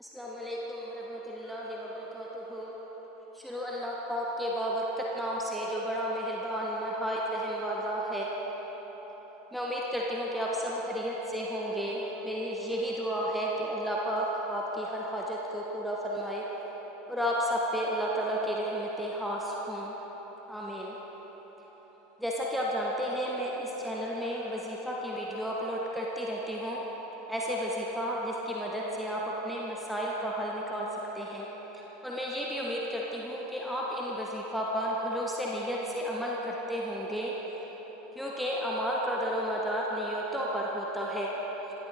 السلام علیکم ورحمۃ اللہ وبرکاتہ۔ شروع اللہ پاک کے بابرکت نام سے جو بڑا مہربان نہایت رحم والا ہے۔ میں امید کرتی ہوں کہ آپ سب خیریت سے ہوں گے۔ میری یہی دعا ہے کہ اللہ پاک آپ کی ہر حاجت کو پورا فرمائے اور آپ سب پہ اللہ تعالیٰ کی رحمتیں خاص ہوں، آمین۔ جیسا کہ آپ جانتے ہیں میں اس چینل میں وظیفہ کی ویڈیو اپلوڈ کرتی رہتی ہوں، ایسے وظیفہ جس کی مدد سے آپ اپنے مسائل کا حل نکال سکتے ہیں، اور میں یہ بھی امید کرتی ہوں کہ آپ ان وظیفہ پر خلوص نیت سے عمل کرتے ہوں گے، کیونکہ اعمال کا در و مدار نیتوں پر ہوتا ہے۔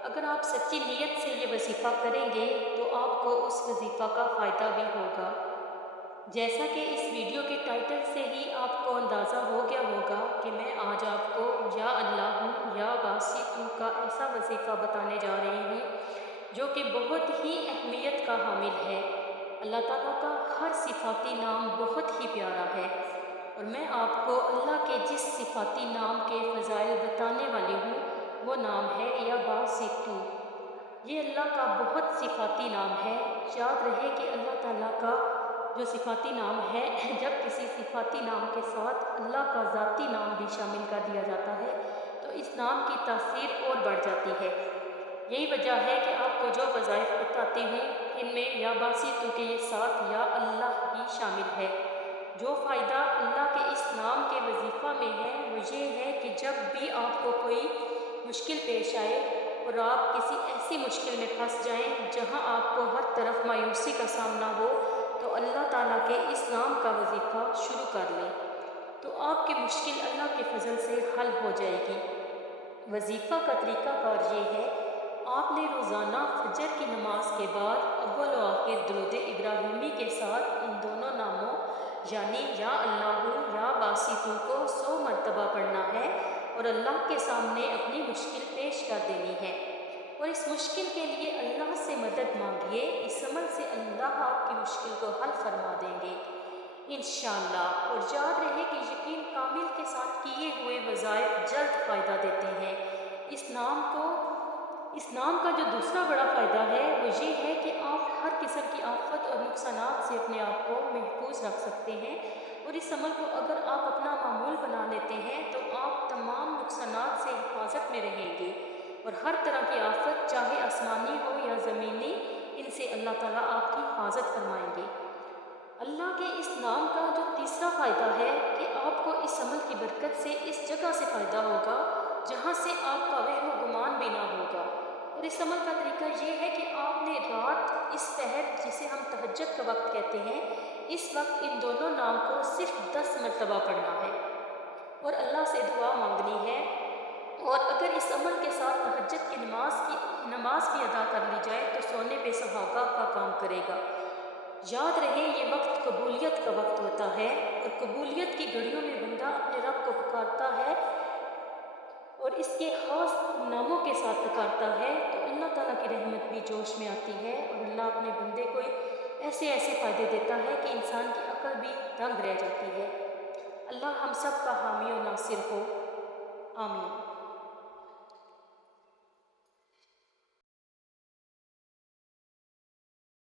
اگر آپ سچی نیت سے یہ وظیفہ کریں گے تو آپ کو اس وظیفہ کا فائدہ بھی ہوگا۔ جیسا کہ اس ویڈیو کے ٹائٹل سے ہی آپ کو اندازہ ہو گیا ہوگا کہ میں آج آپ کو یا اللہ ہوں یا باسط ہوں کا ایسا وظیفہ بتانے جا رہی ہوں جو کہ بہت ہی اہمیت کا حامل ہے۔ اللہ تعالیٰ کا ہر صفاتی نام بہت ہی پیارا ہے، اور میں آپ کو اللہ کے جس صفاتی نام کے فضائل بتانے والی ہوں وہ نام ہے یا باسط ہوں۔ یہ اللہ کا بہت صفاتی نام ہے۔ یاد رہے کہ اللہ تعالیٰ کا جو صفاتی نام ہے، جب کسی صفاتی نام کے ساتھ اللہ کا ذاتی نام بھی شامل کر دیا جاتا ہے تو اس نام کی تاثیر اور بڑھ جاتی ہے۔ یہی وجہ ہے کہ آپ کو جو وظائف بتاتی ہوں ان میں یا باسط کے یہ ساتھ یا اللہ بھی شامل ہے۔ جو فائدہ اللہ کے اس نام کے وظیفہ میں ہے وہ یہ ہے کہ جب بھی آپ کو کوئی مشکل پیش آئے اور آپ کسی ایسی مشکل میں پھنس جائیں جہاں آپ کو ہر طرف مایوسی کا سامنا ہو، تو اللہ تعالیٰ کے اس نام کا وظیفہ شروع کر لیں تو آپ کی مشکل اللہ کے فضل سے حل ہو جائے گی۔ وظیفہ کا طریقہ کار یہ ہے، آپ نے روزانہ فجر کی نماز کے بعد اول و آخر درود ابراہیمی کے ساتھ ان دونوں ناموں یعنی یا اللہ یا باسط کو 100 مرتبہ پڑھنا ہے اور اللہ کے سامنے اپنی مشکل پیش کر دینی ہے، اور اس مشکل کے لیے اللہ سے مدد مانگیے۔ اس عمل سے اللہ آپ کی مشکل کو حل فرما دیں گے انشاءاللہ۔ اور یاد رہے کہ یقین کامل کے ساتھ کیے ہوئے وظائف جلد فائدہ دیتے ہیں۔ اس نام کا جو دوسرا بڑا فائدہ ہے وہ یہ ہے کہ آپ ہر قسم کی آفت اور نقصانات سے اپنے آپ کو محفوظ رکھ سکتے ہیں، اور اس عمل کو اگر آپ اپنا معمول بنا لیتے ہیں تو آپ تمام نقصانات سے حفاظت میں رہیں گے، اور ہر طرح کی آفت چاہے آسمانی ہو یا زمینی، ان سے اللہ تعالیٰ آپ کی حفاظت فرمائیں گے۔ اللہ کے اس نام کا جو تیسرا فائدہ ہے کہ آپ کو اس عمل کی برکت سے اس جگہ سے فائدہ ہوگا جہاں سے آپ کا وہم و گمان بھی نہ ہوگا، اور اس عمل کا طریقہ یہ ہے کہ آپ نے رات اس پہر جسے ہم تہجد کا وقت کہتے ہیں، اس وقت ان دونوں نام کو صرف 10 مرتبہ پڑھنا ہے اور اللہ سے دعا مانگنی ہے، اور اگر اس عمل کے ساتھ تہجد کی نماز بھی ادا کر لی جائے تو سونے پہ سہاگا کا کام کرے گا۔ یاد رہے یہ وقت قبولیت کا وقت ہوتا ہے، اور قبولیت کی گھڑیوں میں بندہ اپنے رب کو پکارتا ہے اور اس کے خاص ناموں کے ساتھ پکارتا ہے تو اللہ تعالیٰ کی رحمت بھی جوش میں آتی ہے، اور اللہ اپنے بندے کو ایسے فائدے دیتا ہے کہ انسان کی عقل بھی دنگ رہ جاتی ہے۔ اللہ ہم سب کا حامی و ناصر ہو، آمین۔